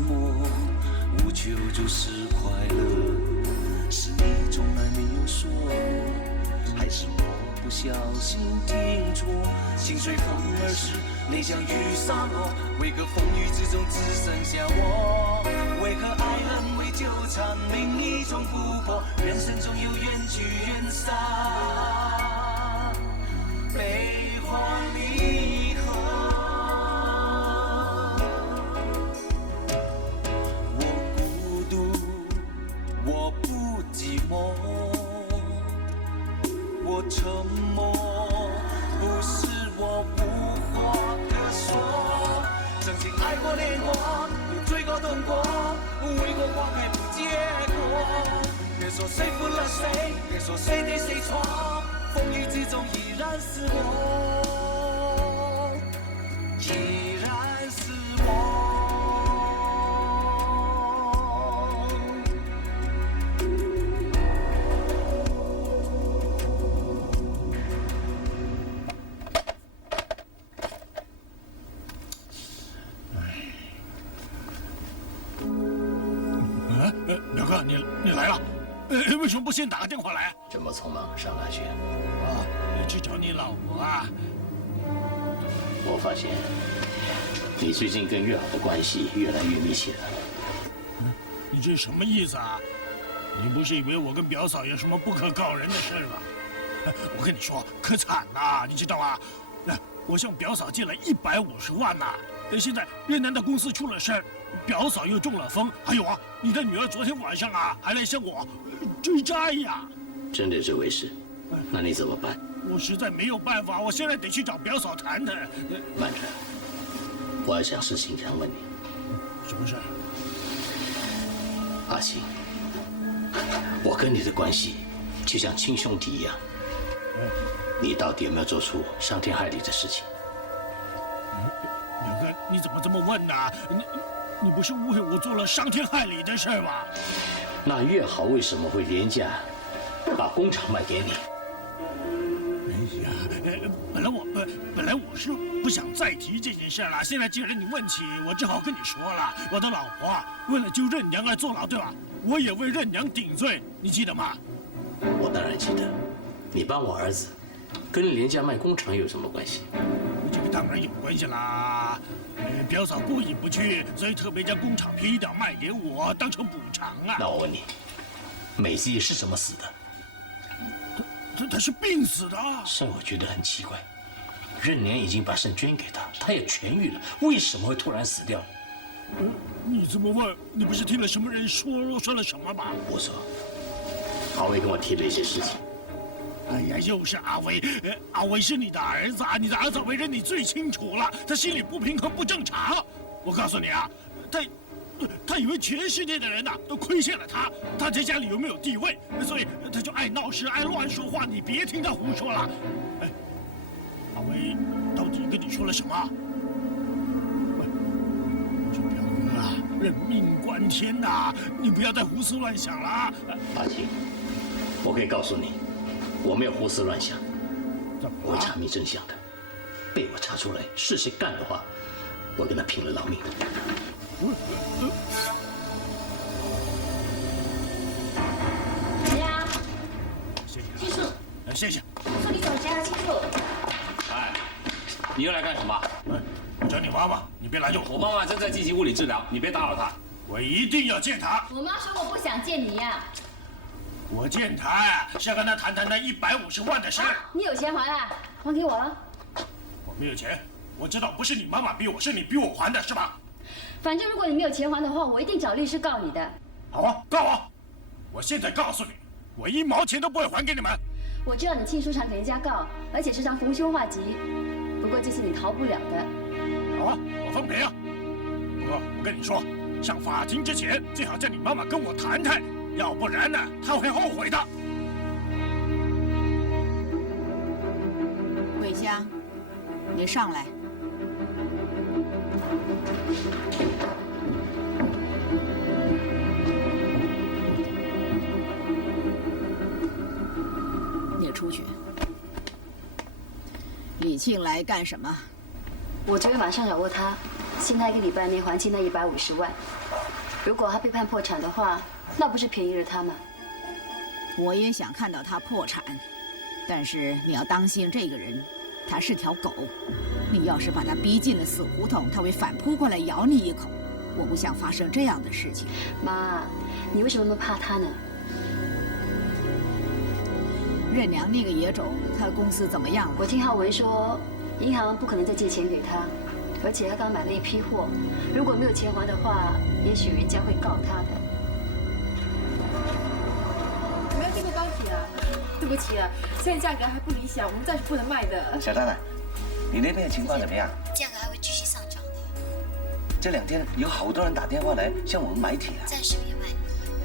漠，无求就是快乐，是你从来没有说过，还是我不小心听错？心随风而逝，内向于沙漠，为何风雨之中只剩下我？为何爱恨为纠缠，命一种不破？人生中有缘聚缘散，悲欢离合。我孤独，我不寂寞，我沉默，不是我无话可说。曾经爱过恋过，又追过痛过，为何花开不结果？别说谁负了谁，别说谁对谁错，风雨之中依然是我，依然是我。表哥，你来了，为什么不先打个电话来？这么匆忙，上哪去？啊，去找你老婆啊。我发现你最近跟月好的关系越来越密切了。你这什么意思啊？你不是以为我跟表嫂有什么不可告人的事吗？我跟你说，可惨了，你知道吗？我向表嫂借了150万呐，现在越南的公司出了事儿，表嫂又中了风，还有啊，你的女儿昨天晚上啊还来向我追债呀。真的这回事？那你怎么办？我实在没有办法，我现在得去找表嫂谈谈。慢着，我还想事情想问你。什么事？阿星，我跟你的关系就像亲兄弟一样。你到底有没有做出伤天害理的事情？表哥，你怎么这么问呢？你不是误会我做了伤天害理的事吧？那月好为什么会廉价把工厂卖给你？哎呀，本来我是不想再提这件事了。现在既然你问起，我只好跟你说了。我的老婆为了救任娘而坐牢，对吧？我也为任娘顶罪，你记得吗？我当然记得。你帮我儿子，跟廉价卖工厂有什么关系？这个当然有关系啦。表嫂过意不去，所以特别将工厂便宜点卖给我，当成补偿啊。那我问你，美纪是怎么死的？他是病死的。是我觉得很奇怪，任年已经把肾捐给他，他也痊愈了，为什么会突然死掉？你这么问，你不是听了什么人说了什么吗？我说，阿威跟我提了一些事情。哎呀，又是阿威，阿威是你的儿子啊，你的儿子为人你最清楚了，他心里不平衡不正常。我告诉你啊，他以为全世界的人呐都亏欠了他，他在家里有没有地位，所以他就爱闹事爱乱说话，你别听他胡说了。哎，阿威到底跟你说了什么？这表哥啊，人命关天呐，你不要再胡思乱想了。阿青，我可以告诉你，我没有胡思乱想，我会查明真相的。被我查出来是谁干的话，我跟他拼了老命的。怎么样？谢谢，庆祝。谢谢。助理总监要庆祝。哎，你又来干什么？我找你妈妈，你别拦住我妈妈正在进行物理治疗，你别打扰她。我一定要见她。我妈说我不想见你呀。我见她是要跟她谈谈那150万的事。你有钱还啊？还给我了。我没有钱，我知道不是你妈妈逼我，是你逼我还的，是吧？反正如果你没有钱还的话，我一定找律师告你的。好啊，告我！我现在告诉你，我1毛钱都不会还给你们。我知道你亲叔常给人家告，而且时常逢凶化吉，不过这是你逃不了的。好啊，我奉陪啊。不过我跟你说，上法庭之前最好叫你妈妈跟我谈谈，要不然呢，她会后悔的。桂香，你上来。你出去。李庆来干什么？我昨天晚上找过他，限他1个礼拜内还清那150万。如果他被判破产的话，那不是便宜了他吗？我也想看到他破产，但是你要当心这个人，他是条狗。你要是把他逼进了死胡同，他会反扑过来咬你一口。我不想发生这样的事情。妈，你为什么那么怕他呢？任良那个野种，他公司怎么样了？我听浩文说，银行不可能再借钱给他，而且他刚买了一批货，如果没有钱还的话，也许人家会告他的。我们要经过高铁啊！对不起啊，现在价格还不理想，我们暂时不能卖的。小张啊，你那边的情况怎么样？价格还会继续上涨的，这2天有好多人打电话来向我们买铁啊。暂时别卖，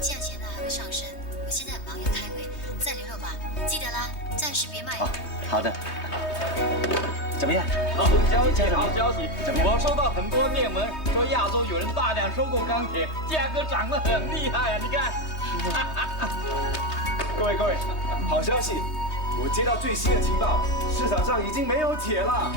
价钱呢还会上升。我现在很忙要开会，再联络吧。记得啦，暂时别卖。哦，好的。怎么样？好消息，好消息！我收到很多电文，说亚洲有人大量收购钢铁，价格涨得很厉害啊！你看。各位，好消息！我接到最新的情报，市场上已经没有铁了。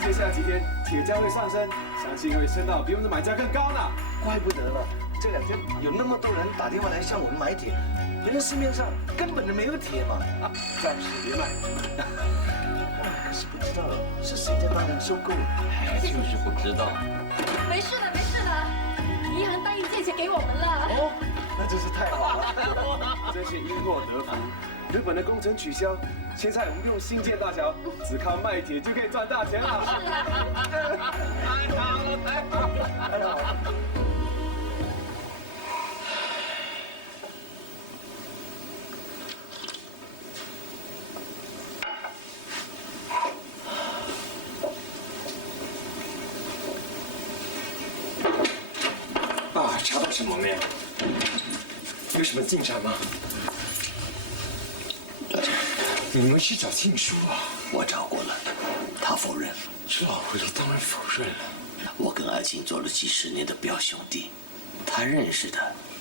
接下来几天铁价会上升，相信会升到比我们的买价更高呢。怪不得了，这2天有那么多人打电话来向我们买铁，原来市面上根本就没有铁嘛。暂时别卖。可是不知道是谁在大量收购。就是不知道。没事了，没事了，银行答应借钱给我们了。哦，那真是太好了，真是因祸得福。日本的工程取消，现在我们不用新建大桥，只靠卖铁就可以赚大钱了。太好了，太好了！太好了。爸，查到什么没有？有什么进展吗？你们去找庆书啊？我找过了，他否认了。这老狐狸当然否认了。我跟阿庆做了几10年的表兄弟，他认识的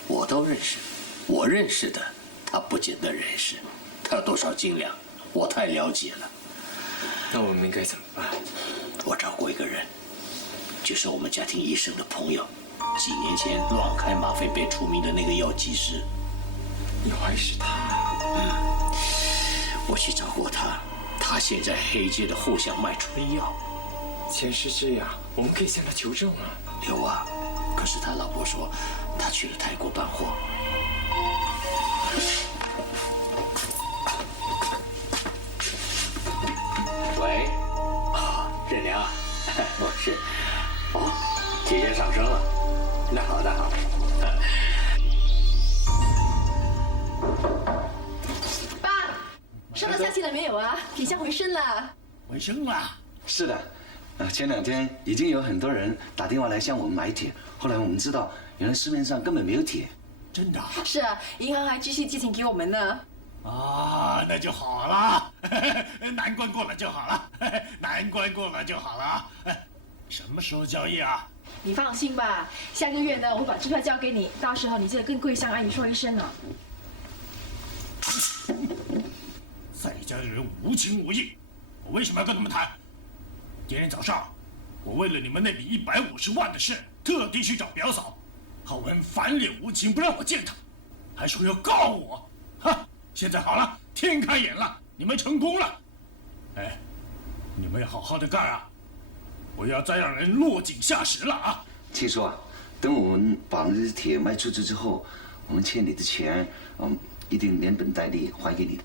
我都认识，我认识的他不见得认识。他有多少斤两，我太了解了。那我们应该怎么办？我找过一个人，就是我们家庭医生的朋友，几年前乱开吗啡被除名的那个药剂师。你怀疑是他？我去找过他，他现在黑街的后巷卖春药。既然是这样，我们可以向他求证啊。有啊，可是他老婆说他去了泰国办货。喂，任良啊，我是。哦，铁价上升了。那好，那好。爸，收到消息了没有啊？铁价回升了。回升了。是的，前2天已经有很多人打电话来向我们买铁，后来我们知道，原来市面上根本没有铁。真的啊？是啊，银行还继续借钱给我们呢。啊，那就好了，难关过了就好了，难关过了就好了。什么时候交易啊？你放心吧，下个月呢，我会把支票交给你，到时候你记得跟桂香阿姨说一声哦。在家的人无情无义，我为什么要跟他们谈？今天早上，我为了你们那笔150万的事，特地去找表嫂，浩文翻脸无情，不让我见他，还说要告我。哈，现在好了，天开眼了，你们成功了。哎，你们要好好的干啊！不要再让人落井下石了啊！七叔啊，等我们把那些铁卖出去之后，我们欠你的钱，一定连本带利还给你的。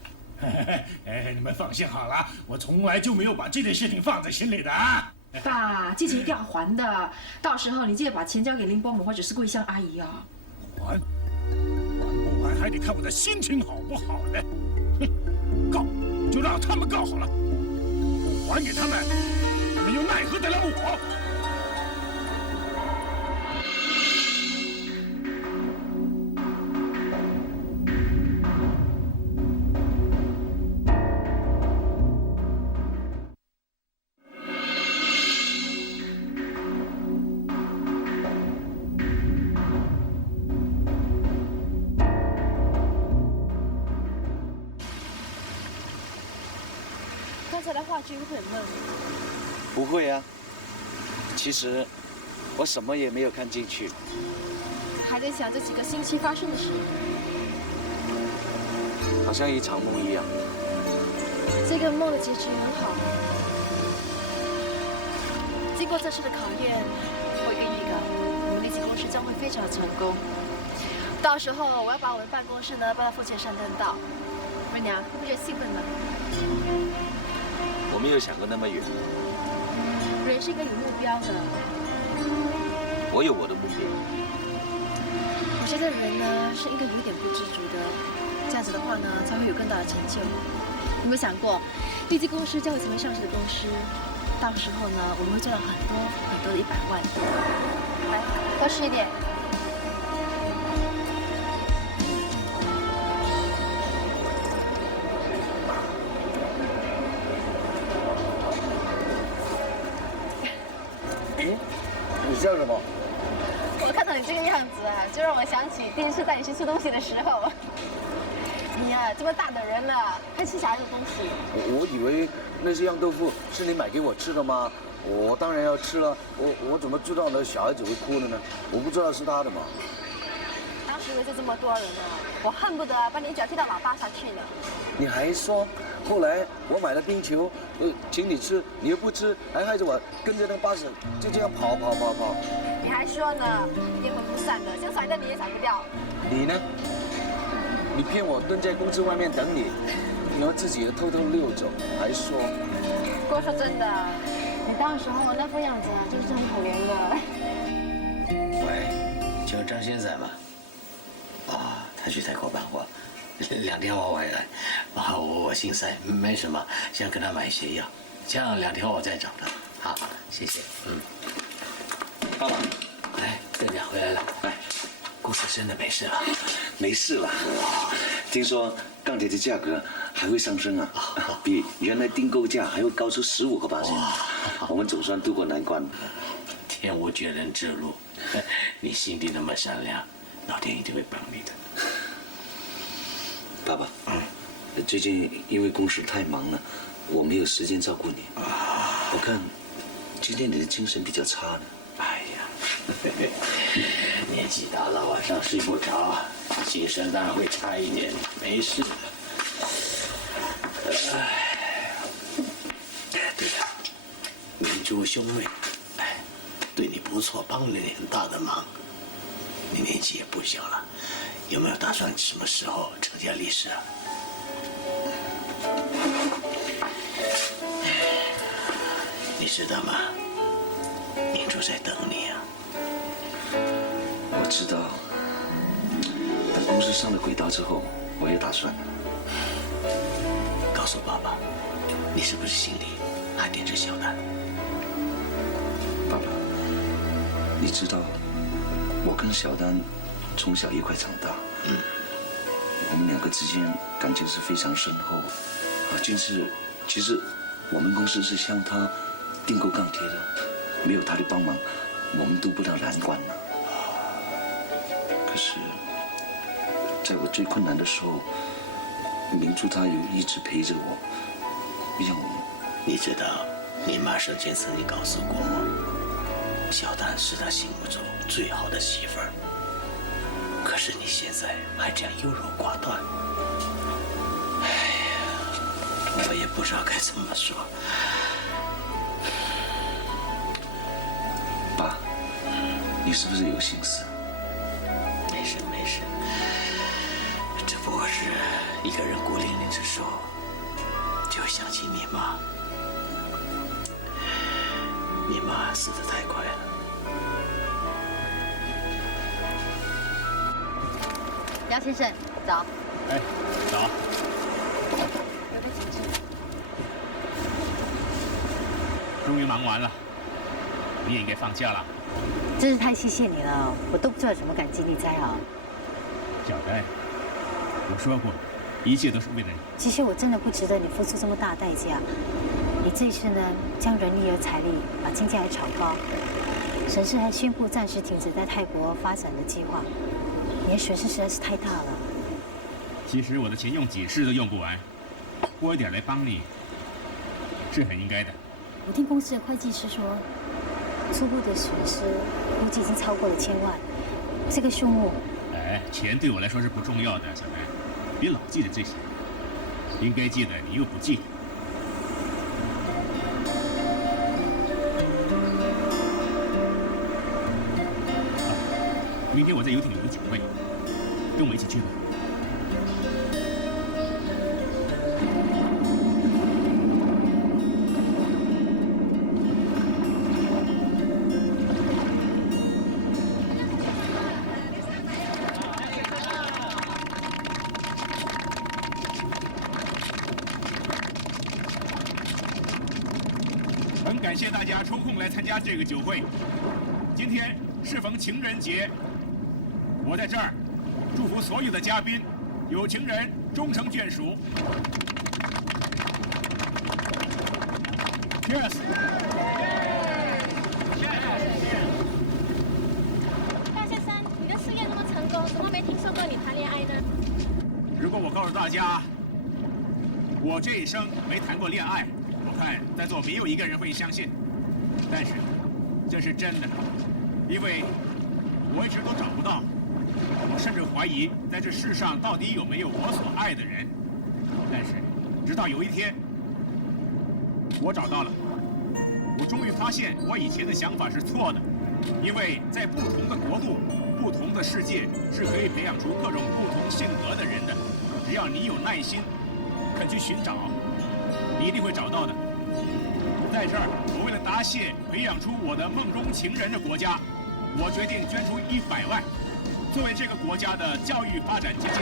哎，你们放心好了，我从来就没有把这件事情放在心里的啊。爸，借钱一定要还的，到时候你记得把钱交给林伯母或者是桂香阿姨啊。还不还还得看我的心情好不好呢。哼，告就让他们告好了，我还给他们，他们又奈何得了我？刚才的话剧会不会很闷？不会啊，其实我什么也没有看进去。还在想这几个星期发生的事，好像一场梦一样。这个梦的结局很好。经过这次的考验，我有一个预感，我们立基公司将会非常的成功。到时候我要把我们办公室呢搬到附近山登道。瑞娘，你不觉得兴奋吗？我没有想过那么远。人是一个有目标的。我有我的目标。我觉得人呢是应该有点不知足的，这样子的话呢才会有更大的成就。有没有想过，立基公司将会成为上市的公司？到时候呢，我们会赚到很多很多的100万。来，多吃一点。你笑什么？我看到你这个样子啊，就让我想起电视带你去吃东西的时候。你啊，这么大的人了，还吃小孩的东西？我以为那些样豆腐是你买给我吃的吗？我当然要吃了。我怎么知道那小孩子会哭的呢？我不知道是他的嘛。当时围着这么多人呢，我恨不得把你一脚踢到老巴萨去呢。你还说，后来我买了冰球，请你吃，你又不吃，还害着我跟着那个巴士就这样跑。你还说呢，一定会不散的，想甩掉你也甩不掉。你呢？你骗我蹲在公司外面等你，然后自己偷偷溜走，还说。不过说真的，你当时候那副样子啊，就是很可怜的。喂，就张先生嘛。啊，他去泰国办货，2天后回来。啊，我姓赛，没什么，想跟他买些药，这样2天后我再找他。好，谢谢。爸爸，哎，邓家回来了。哎，公司真的没事了？没事了。听说钢铁的价格还会上升啊，比原来订购价还会高出15%。我们总算渡过难关。天无绝人之路，你心地那么善良，老天一定会帮你的。爸爸，最近因为公事太忙了，我没有时间照顾你。我看今天你的精神比较差呢。哎呀，年纪大了，晚上睡不着，精神当然会差一点，没事的。对了，明珠兄妹，对你不错，帮了你很大的忙。你年纪也不小了，有没有打算什么时候成家立室啊？你知道吗？明珠在等你啊。我知道，等公司上了轨道之后，我有打算。告诉爸爸，你是不是心里还惦着小丹？爸爸，你知道，我跟小丹从小一块长大，我们2个之间感情是非常深厚。其实我们公司是向他订购钢铁的，没有他的帮忙，我们渡不了难关了。可是，在我最困难的时候，明珠她有一直陪着我，让我。你知道，你妈生前曾经告诉过我，小丹是她心目中最好的媳妇儿。可是你现在还这样优柔寡断，哎呀，我也不知道该怎么说。爸，你是不是有心事？没事没事，只不过是一个人孤零零的时候，就会想起你妈。你妈死得太快了。梁先生，早。哎，早。有点紧张。终于忙完了，你也应该放假了。真是太谢谢你了，我都不知道怎么感激你才好。小丹，我说过，一切都是为了你。其实我真的不值得你付出这么大代价。你这次呢，将人力和财力把金价还炒高，省市还宣布暂时停止在泰国发展的计划，你的损失实在是太大了。其实我的钱用几世都用不完，拨一点来帮你，是很应该的。我听公司的会计师说，初步的损失估计已经超过了1000万，这个数目。哎，钱对我来说是不重要的，小白，别老记着这些。应该记得你又不记得。明天我在游艇有个酒会，跟我一起去吧。很感谢大家抽空来参加这个酒会。今天适逢情人节，我在这儿祝福所有的嘉宾有情人终成眷属。Cheers！ 大先生，你的事业那么成功，怎么没听说过你谈恋爱呢？如果我告诉大家，我这一生没谈过恋爱，我看在座没有一个人会相信。但是，这是真的，因为我一直都找不到，我甚至怀疑在这世上到底有没有我所爱的人。但是，直到有一天，我找到了，我终于发现我以前的想法是错的，因为在不同的国度、不同的世界是可以培养出各种不同性格的人的。只要你有耐心，肯去寻找，你一定会找到的。在这儿，我为了答谢培养出我的梦中情人的国家，我决定捐出100万，作为这个国家的教育发展基金。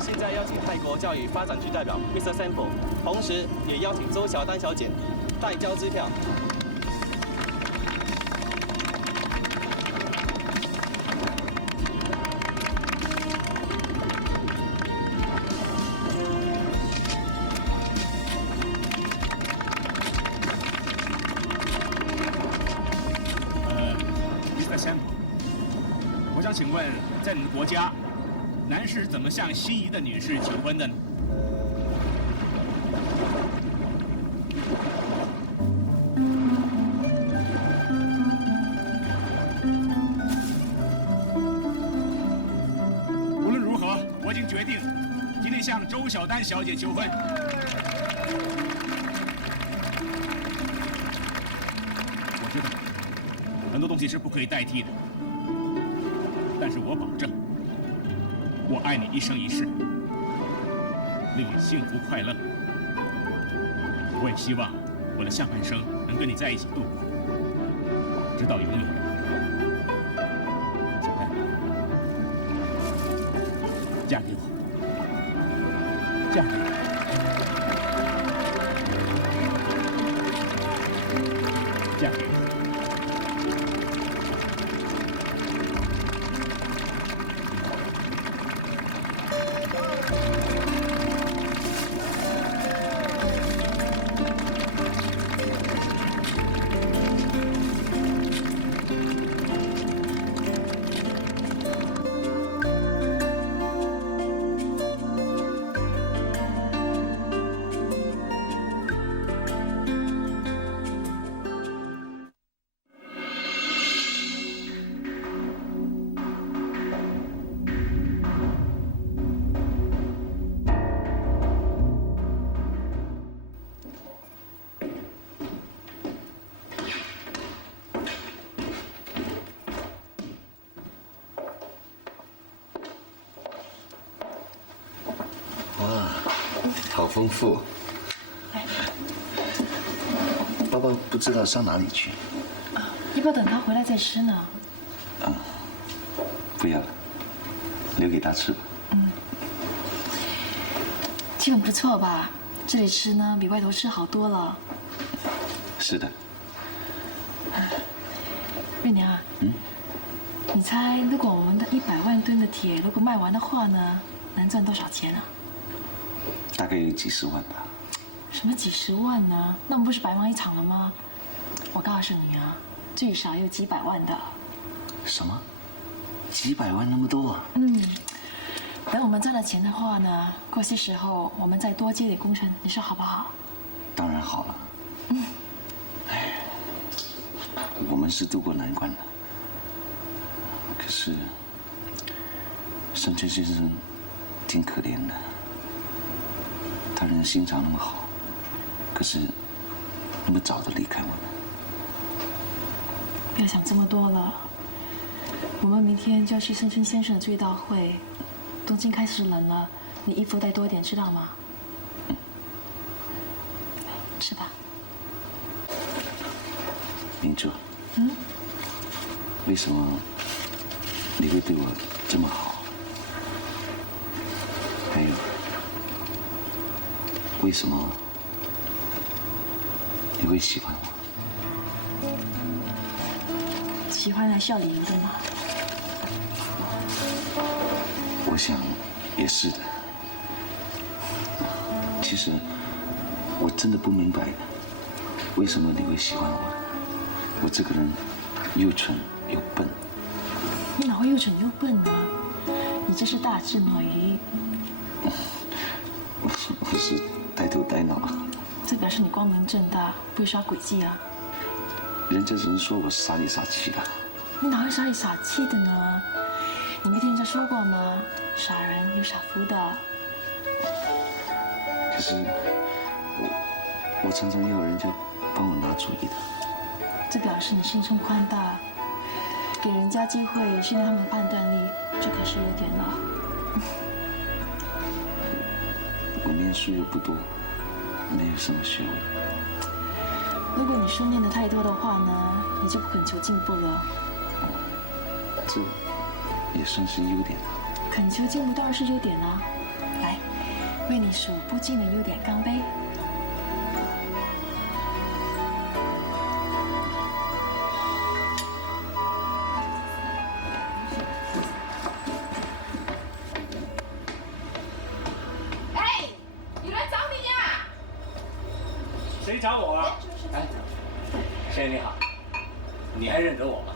现在邀请泰国教育发展局代表 Mr. Sample， 同时也邀请周乔丹小姐代交支票。我想请问，在你的国家，男士怎么向心仪的女士求婚的呢？无论如何，我已经决定，今天向周小丹小姐求婚。我知道，很多东西是不可以代替的。但是我保证，我爱你一生一世，令你幸福快乐。我也希望我的下半生能跟你在一起度过，直到永远。小丹，嫁给我，嫁给我。嫁给我。哇，好丰富！爸爸不知道上哪里去。要不要等他回来再吃呢？不要了，留给他吃吧。气氛不错吧？这里吃呢，比外头吃好多了。是的。月娘啊，你猜如果我们的100万吨的铁如果卖完的话呢，能赚多少钱啊？大概有几十万吧。什么几十万呢？那我们不是白忙一场了吗？我告诉你啊，最少有几百万的。什么？几百万那么多啊？等我们赚了钱的话呢，过些时候我们再多接点工程，你说好不好？当然好了。我们是渡过难关了。可是，山村先生挺可怜的，他人心肠那么好，可是那么早的离开我们。不要想这么多了。我们明天就要去森村先生的追悼会。东京开始冷了，你衣服带多点，知道吗？吃吧。明珠，为什么你会对我这么好？还有，为什么你会喜欢我？喜欢还是要理由的嘛。我想也是的。其实我真的不明白，为什么你会喜欢我。我这个人又蠢又笨。你哪会又蠢又笨呢？你这是大智若愚。我是呆头呆脑。这表示你光明正大，不会耍诡计啊。人家人说我傻里傻气的。你哪会傻里傻气的呢？你没听人家说过吗？傻人有傻福的。可是我常常要人家帮我拿主意的。这表示你心胸宽大，给人家机会训练他们的判断力，这可是有点了。我念书又不多，没有什么学问。如果你书念的太多的话呢，你就不恳求进步了。这也算是优点啊。恳求进步当然是优点啊。来，为你数不尽的优点干杯。哎，有人找你呀！谁找我啊？哎，先生你好，你还认得我吗？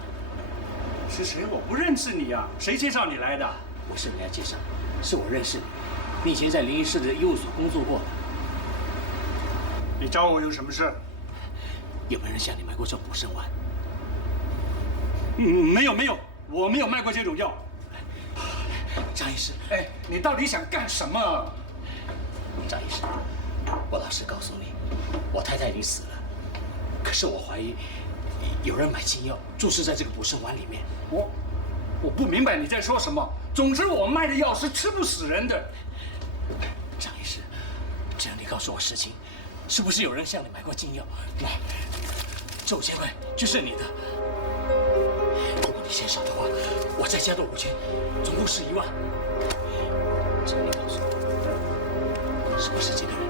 是谁？我不认识你啊！谁介绍你来的？不是人家介绍，是我认识你。你以前在临沂市的医务所工作过的。你找我有什么事？有没有人向你买过这补肾丸？没有，我没有卖过这种药。张医师，哎，你到底想干什么？张医师，我老实告诉你，我太太已经死了，可是我怀疑有人买禁药注射在这个补肾丸里面。我不明白你在说什么。总之，我卖的药是吃不死人的。张医师，只要你告诉我实情，是不是有人向你买过禁药？来，这5000块就是你的。如果你嫌少的话，我再加多5000，总共是1万。只要你告诉我，是不是这个人？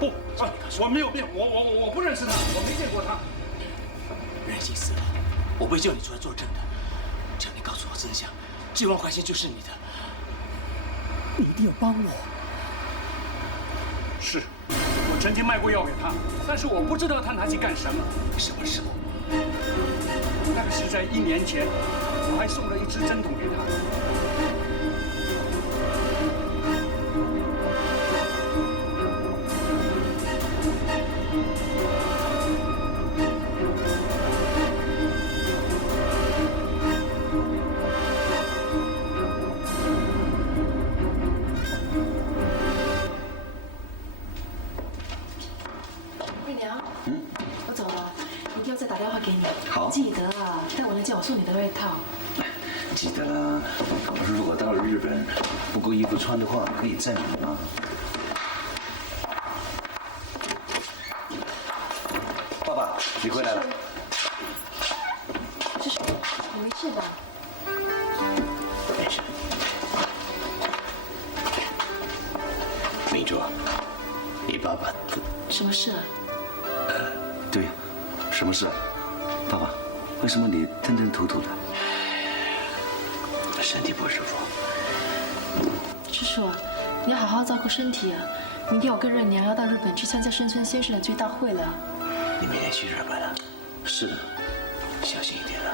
不，我没有病，我不认识他，我没见过他。人已经死了，我不会叫你出来作证的。只要你告诉我真相，1万块钱就是你的。你一定要帮我。是，我曾经卖过药给他，但是我不知道他拿去干什么。什么时候？那个是在1年前，我还送了一支针筒给他。我走了，一定要再打电话给你。好，记得啊，带我来叫我送你的外套。记得了。如果到了日本不够衣服穿的话，可以载你吗？爸爸，你回来了。这是你没事吧？没事。明珠，你爸爸什么事啊？对，什么事？爸爸，为什么你吞吞吐吐的？身体不舒服。叔叔，你要好好照顾身体啊！明天我跟润娘要到日本去参加深村先生的追悼会了。你明天去日本了？是的，小心一点啊。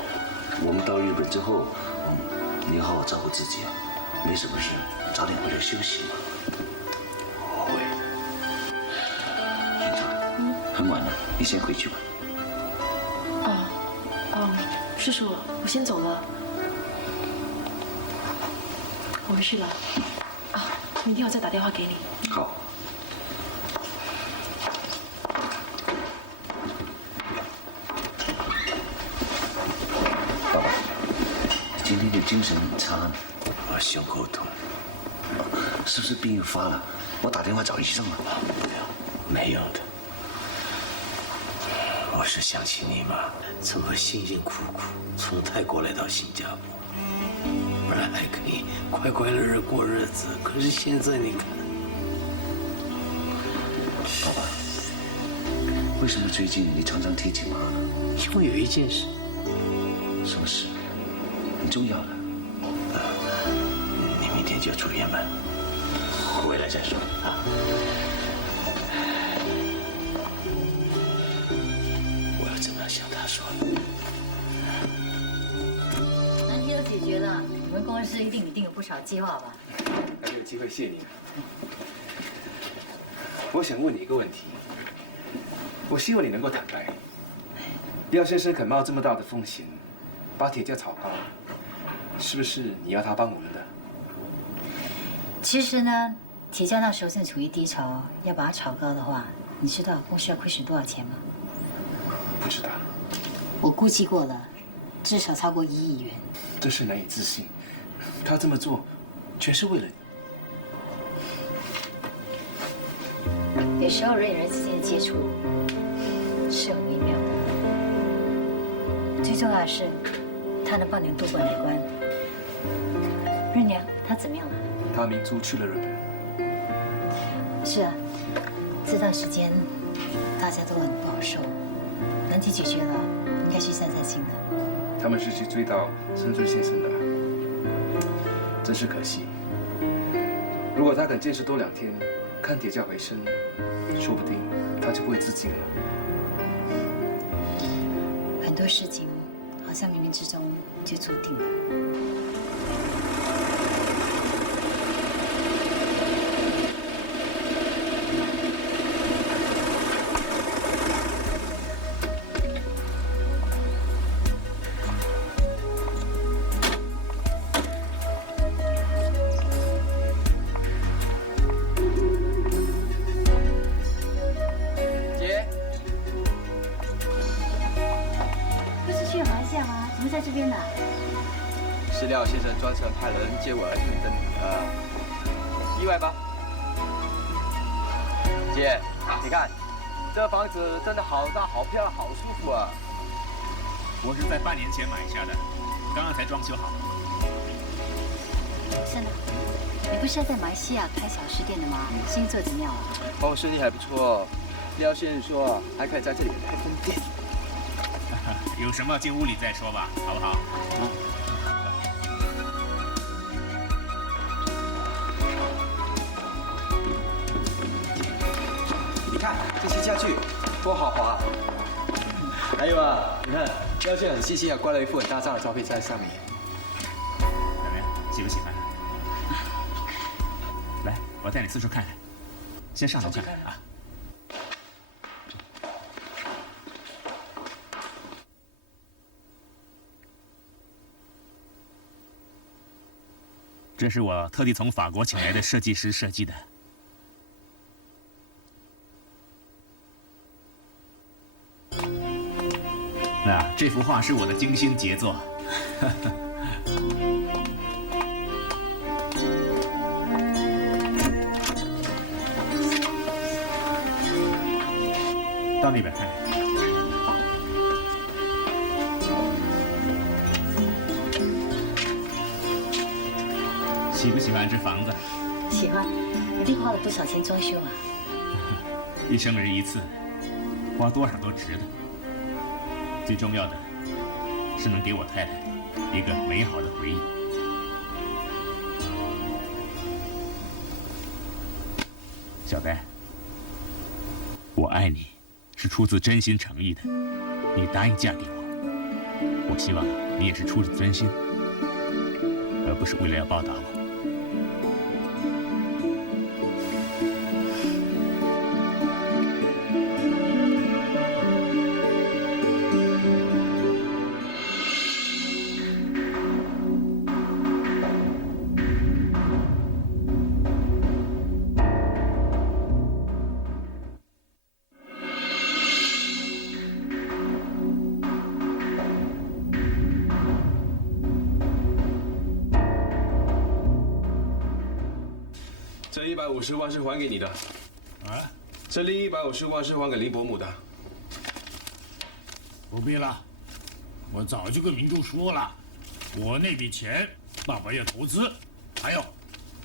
我们到日本之后，你要好好照顾自己啊，没什么事，早点回来休息嘛。我会。明珠，很晚了，你先回去吧。叔叔，我先走了，我回去了。明天我再打电话给你。好。爸爸，今天的精神很差呢。我胸口痛，是不是病又发了？我打电话找医生了。没用的。我是想起你嘛，这么辛辛苦苦从泰国来到新加坡，本来还可以快快乐乐过日子，可是现在你看，爸爸，为什么最近你常常提起妈呢？因为有一件事。什么事？很重要的。你明天就出院吧，回来再说啊。怎么向他说？难题都解决了，你们公司一定有不少计划吧？还没有机会谢你。我想问你一个问题，我希望你能够坦白。廖先生肯冒这么大的风险，把铁价炒高，是不是你要他帮我们的？其实呢，铁价那时候正处于低潮，要把它炒高的话，你知道公司要亏损多少钱吗？不知道，我估计过了，至少超过1亿元。真是难以置信，他这么做，全是为了你。有时候人与人之间的接触是很微妙的，最重要的是，他能帮你度过难关。日娘，她怎么样了？他明珠去了日本。是啊，这段时间大家都很不好受。难题解决了，应该去散散心的。他们是去追到深圳先生的，真是可惜。如果他肯坚持多2天，看铁价回升，说不定他就不会自尽了。很多事情好像冥冥之中就注定了。是廖先生专程派人接我儿子的女儿，意外吧？姐，你看，这房子真的好大、好漂亮、好舒服啊！我是在半年前买下的，刚刚才装修好。真的？你不是在马来西亚开小吃店的吗？生意做怎么样啊？哦，生意还不错。廖先生说还可以在这里开分店。有什么进屋里再说吧，好不好？你看这些家具多豪华！还有啊，你看廖先生很细心啊，挂了一幅很大张的照片在上面。怎么样，喜不喜欢？来，我带你四处看看。先上楼看看啊。这是我特地从法国请来的设计师设计的。那这幅画是我的精心杰作。到那边看看。喜不喜欢这房子？喜欢，一定花了不少钱装修啊。一生人一次，花多少都值得。最重要的是能给我太太一个美好的回忆。小白，我爱你是出自真心诚意的，你答应嫁给我，我希望你也是出自真心，而不是为了要报答我。150万是还给你的，啊，这另150万是还给林伯母的。不必了，我早就跟明珠说了，我那笔钱爸爸要投资，还有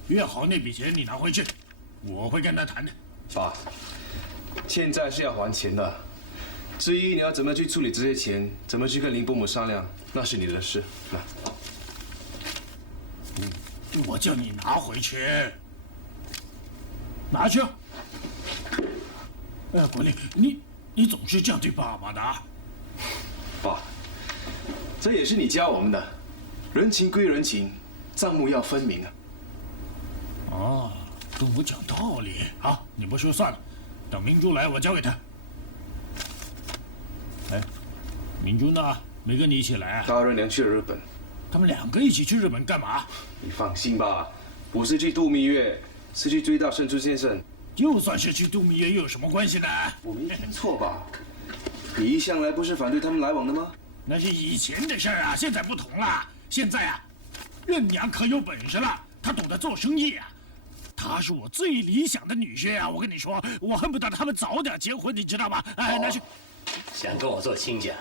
约好那笔钱你拿回去，我会跟他谈的。爸，现在是要还钱的，至于你要怎么去处理这些钱，怎么去跟林伯母商量，那是你的事。来，我叫你拿回去，拿去。哎，国立，你总是这样对爸爸的。爸，这也是你教我们的，人情归人情，账目要分明啊。哦，跟我讲道理啊！你不说算了，等明珠来，我交给他。哎，明珠呢？没跟你一起来啊？大人娘去了日本。他们2个一起去日本干嘛？你放心吧，不是去度蜜月，是去追到胜出先生。就算是去度蜜月，又有什么关系呢？我没听错吧？你一向来不是反对他们来往的吗？那是以前的事儿啊，现在不同了。现在啊，任娘可有本事了，她懂得做生意啊。她是我最理想的女婿啊！我跟你说，我恨不得他们早点结婚，你知道吗？哎，那是想跟我做亲家，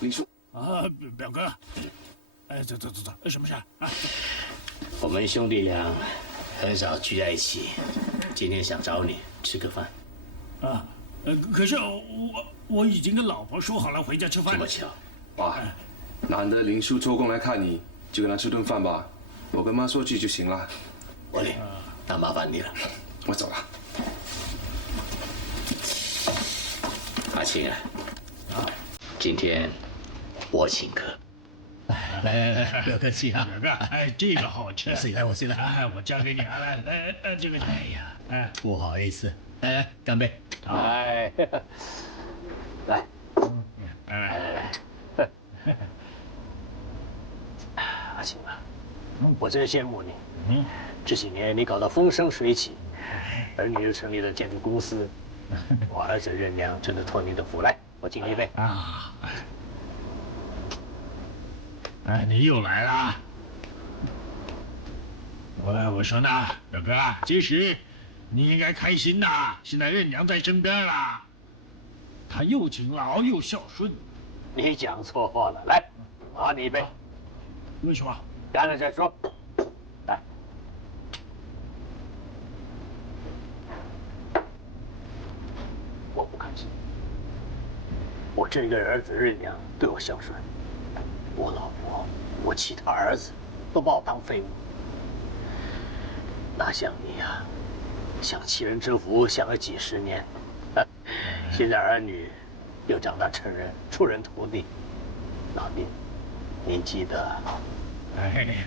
林叔啊，表哥，哎，走，什么事啊？我们兄弟俩很少聚在一起，今天想找你吃个饭。啊，可是我已经跟老婆说好了回家吃饭。这么巧，爸，难得林叔抽空来看你，就跟他吃顿饭吧。我跟妈说句就行了。我嘞，那麻烦你了，我走了。阿庆啊，今天我请客。来，不要客气啊。表哥，哎，这个好吃。谁来？我谁来？哎，我交给你啊，来，这个。哎呀，哎，不好意思，来，干杯。哎，来，来。阿庆啊，我真羡慕你。这几年你搞得风生水起，儿女又成立了建筑公司，我儿子任娘真的托你的福来，我敬你一杯啊。哎，你又来了。我说呢，表哥，其实你应该开心呐，现在任娘在身边了，她又勤劳又孝顺。你讲错话了，来，罚你一杯。为什么？干了再说。来，我不客气。我这个儿子任娘对我孝顺，我老婆、我其他儿子都把我当废物。哪像你呀，享其人之福，享了几十年，现在儿女又长大成人，出人头地。老弟，您记得。哎，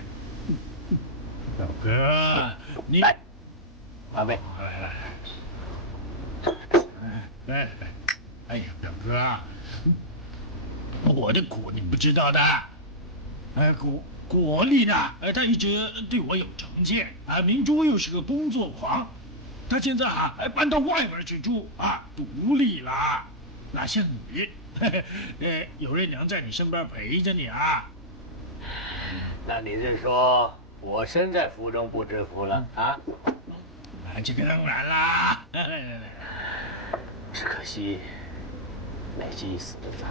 表哥，你来，阿妹，来，哎呀，表哥，我的苦你不知道的，哎，国立呢，他一直对我有成见啊。明珠又是个工作狂，他现在啊还搬到外边去住啊，独立了，哪像你，有任娘在你身边陪着你啊。那你是说我身在福中不知福了啊？这个当然啦。只可惜没鸡死的早。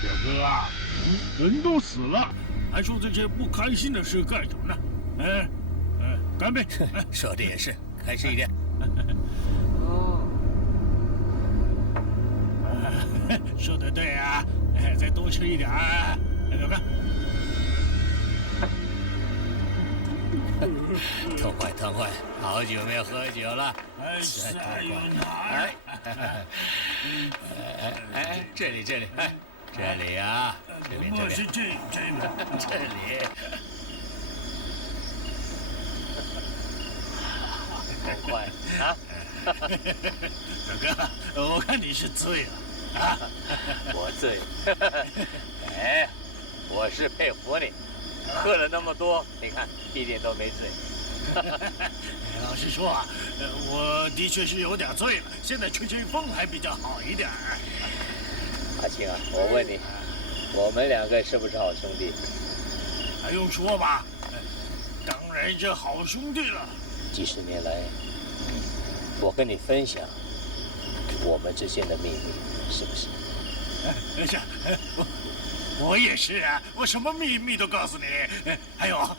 表哥啊，人都死了，还说这些不开心的事干什么呢？干杯！说的也是，开心一点。说得对啊，再多吃一点啊，表哥。痛快，好久没有喝酒了。哎，这里，这里啊，这里。痛快啊！表哥，我看你是醉了啊！我醉？哎，我是佩服你，喝了那么多，你看一点都没醉。老实说啊，我的确是有点醉了，现在吹吹风还比较好一点。阿庆啊，我问你，我们两个是不是好兄弟？还用说吗？当当然是好兄弟了。几十年来，我跟你分享我们之间的秘密，是不是？是，我也是啊，我什么秘密都告诉你。还有，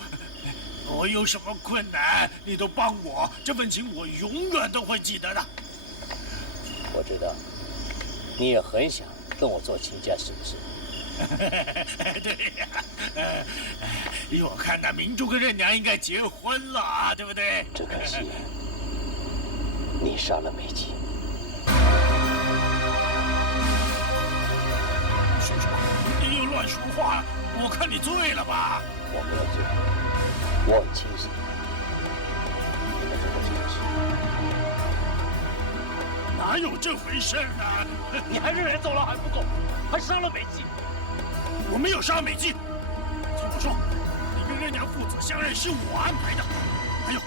我有什么困难你都帮我，这份情我永远都会记得的。我知道，你也很想跟我做亲家，是不是？对呀，我看那明珠跟任娘应该结婚了啊，对不对？只可惜你杀了美姬。说什么？你又乱说话！我看你醉了吧？我没有醉，我很清醒。你们怎么这样说？哪有这回事呢？你还认人走了还不够，还杀了美姬。我没有杀美姬，听我说，你跟任娘父子相认是我安排的，还有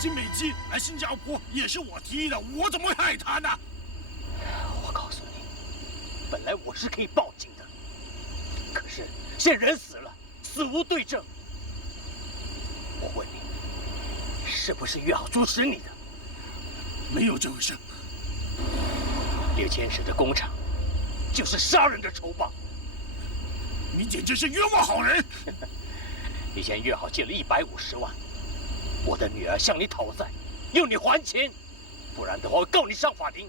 金美姬来新加坡也是我提议的，我怎么会害她呢？我告诉你，本来我是可以报警的，可是现在人死了，死无对证。我问你，是不是约好主使你的？没有这回事。猎千石的工厂就是杀人的筹码。你简直是冤枉好人！以前约好借了150万，我的女儿向你讨债，要你还钱，不然的话我告你上法庭。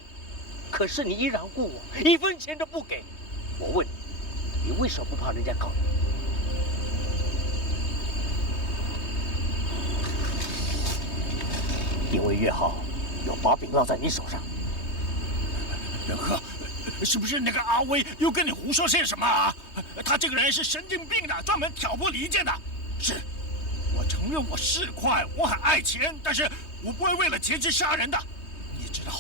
可是你依然护我，1分钱都不给。我问你，你为什么不怕人家告你？因为约好有把柄落在你手上。表哥，是不是那个阿威又跟你胡说些什么啊？他这个人是神经病的，专门挑拨离间的。是，我承认我是快，我很爱钱，但是我不会为了钱去杀人的。你知道，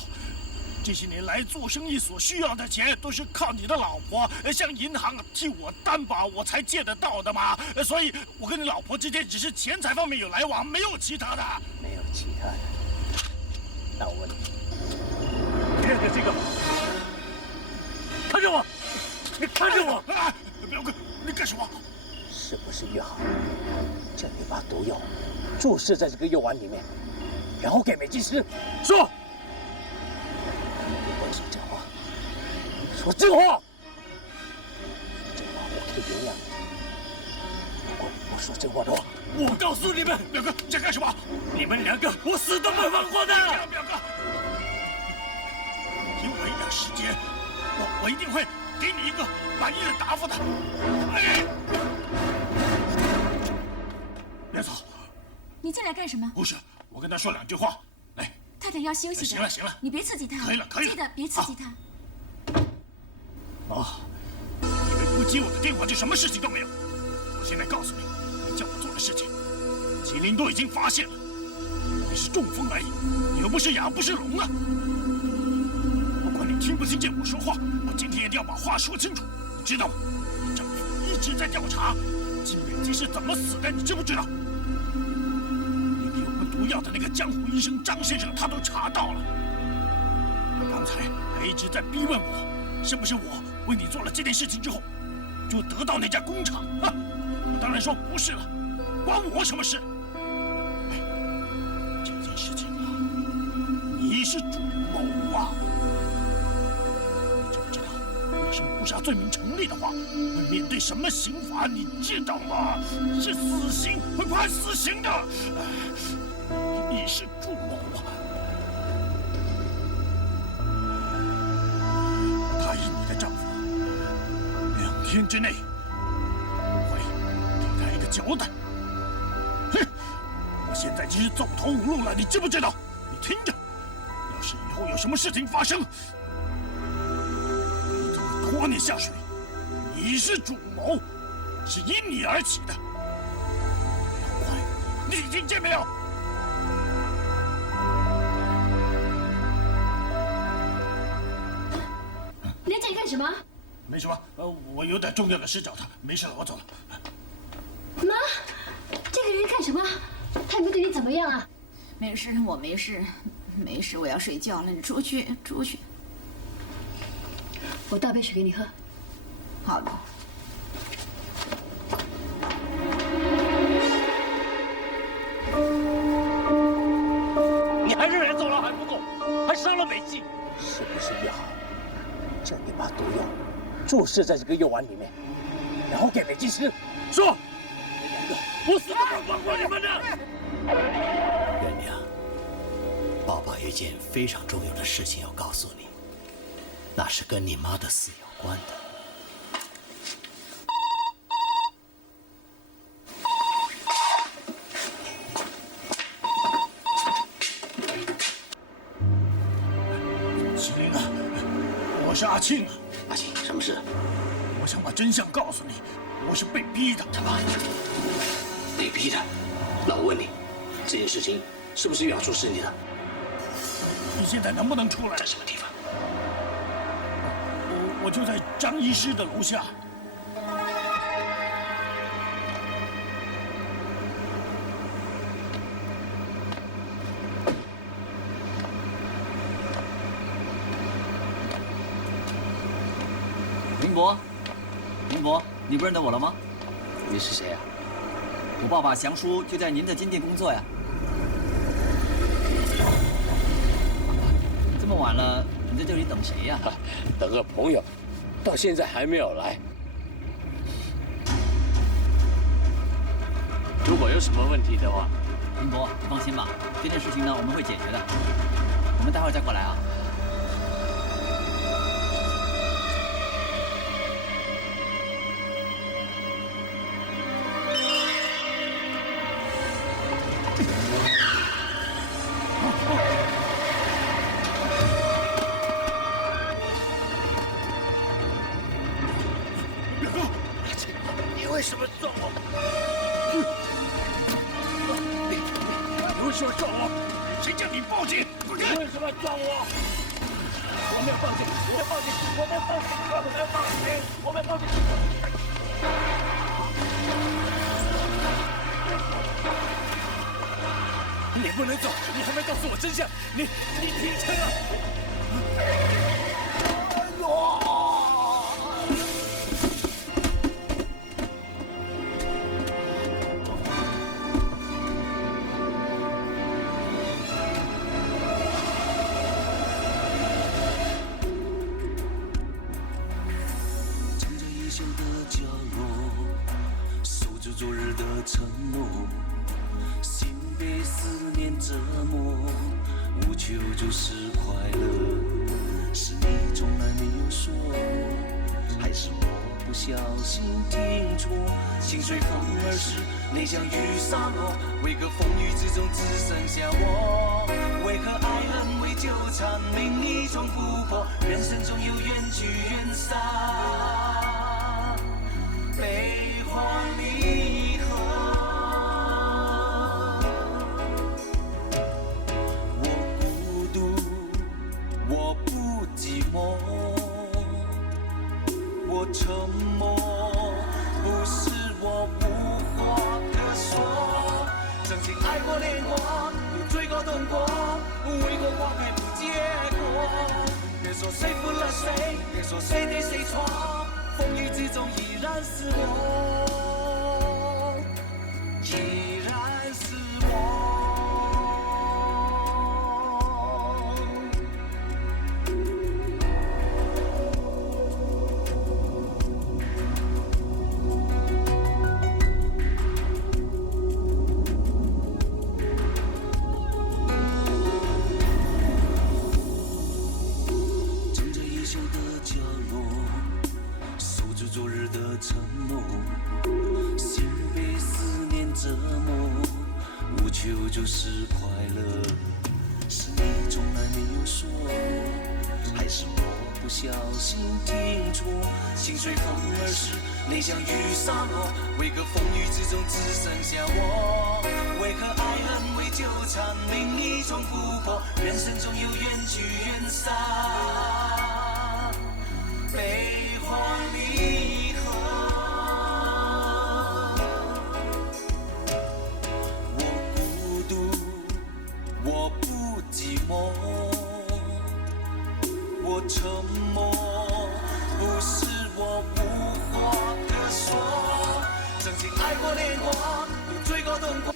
这些年来做生意所需要的钱都是靠你的老婆向银行替我担保，我才借得到的嘛。所以，我跟你老婆之间只是钱财方面有来往，没有其他的。没有其他的。那我问你，看着这个。看着我，你看着我！啊，表哥，你干什么？是不是约好，叫你把毒药注射在这个药丸里面，然后给美姬吃？说！你不会说真话，说真话！真话我可以原谅你，如果你不说真话的话，我告诉你们，表哥，你在干什么？你们2个我死都不放过的！表哥，给我一点时间。我一定会给你一个满意的答复的。哎，别走！你进来干什么？不是，我跟他说2句话。来，太太要休息的。行了行了，你别刺激她。可以了可以了，记得别刺激她。哦，以为不接我的电话就什么事情都没有？我现在告诉你，你叫我做的事情，麒麟都已经发现了。你是中风而已，你又不是羊，不是龙啊！你听不听见我说话？我今天一定要把话说清楚，你知道吗？你丈夫一直在调查金美姬是怎么死的，你知不知道？连给我们毒药的那个江湖医生张先生，他都查到了。他刚才还一直在逼问我，是不是我为你做了这件事情之后，就得到那家工厂啊？我当然说不是了，关我什么事？哎，这件事情啊，你是主谋啊！要是谋杀罪名成立的话，会面对什么刑罚？你知道吗？是死刑，会判死刑的。你是主谋啊！答应你的丈夫，2天之内我会给他一个交代。哼！我现在已经是走投无路了，你知不知道？你听着，要是以后有什么事情发生，拖你下水，你是主谋，是因你而起的。快，你听见没有？你在这里干什么？没什么，我有点重要的事找他，没事了，我走了。妈，这个人干什么？他有没有对你怎么样啊？没事，我没事，没事，我要睡觉了，你出去，出去。我倒杯水给你喝。好的。杀了美纪，是不是要叫你把毒药注射在这个药丸里面，然后给美纪吃？说，你们两个，我死都不放过你们的！元娘，爸爸有一件非常重要的事情要告诉你，那是跟你妈的死有关的。 我是阿庆啊，阿庆，什么事？我想把真相告诉你，我是被逼的。什么？被逼的？那我问你，这件事情是不是岳阳出示你的？你现在能不能出来？在什么地方？我就在张医师的楼下。林伯，林伯，你不认得我了吗？你是谁呀？我爸爸祥叔就在您的金店工作呀。这么晚了，你在这里等谁呀？等个朋友，到现在还没有来。如果有什么问题的话，林伯，你放心吧，这件事情呢我们会解决的。我们待会儿再过来啊。 你为什么撞我？你为什么撞我？谁叫你报警？你为什么撞我？我没有报警，我没有报警，我没有报警，我没有报警，我没有报警。你不能走，你还没告诉我真相，你停车！昨日的承诺，心被思念折磨，无求就是快乐，是你从来没有说过，还是我不小心听错？心随风而逝，泪像雨洒落，为何风雨之中只剩下我？为何爱恨为纠缠，命一种不破，人生中有缘聚缘散，悲欢离合。我孤独，我不寂寞，我沉默，不是我无话可说。曾经爱过恋过，又追过痛过，为何花开不结果？别说谁负了谁，别说谁对谁错，风雨之中依然是我，依然是我。站在衣袖的角落，守住昨日的承诺，心被思念折磨，无求就是快乐，是你从来没有说过，还是我不小心听错？心随风而逝，泪像雨洒落，为何风雨之中只剩下我？为何爱恨为纠缠，命一种不破，人生中有缘聚缘散，悲欢离合。我孤独，我不寂寞，我沉默，不是我无话可说。曾经爱过恋过，又追过痛过，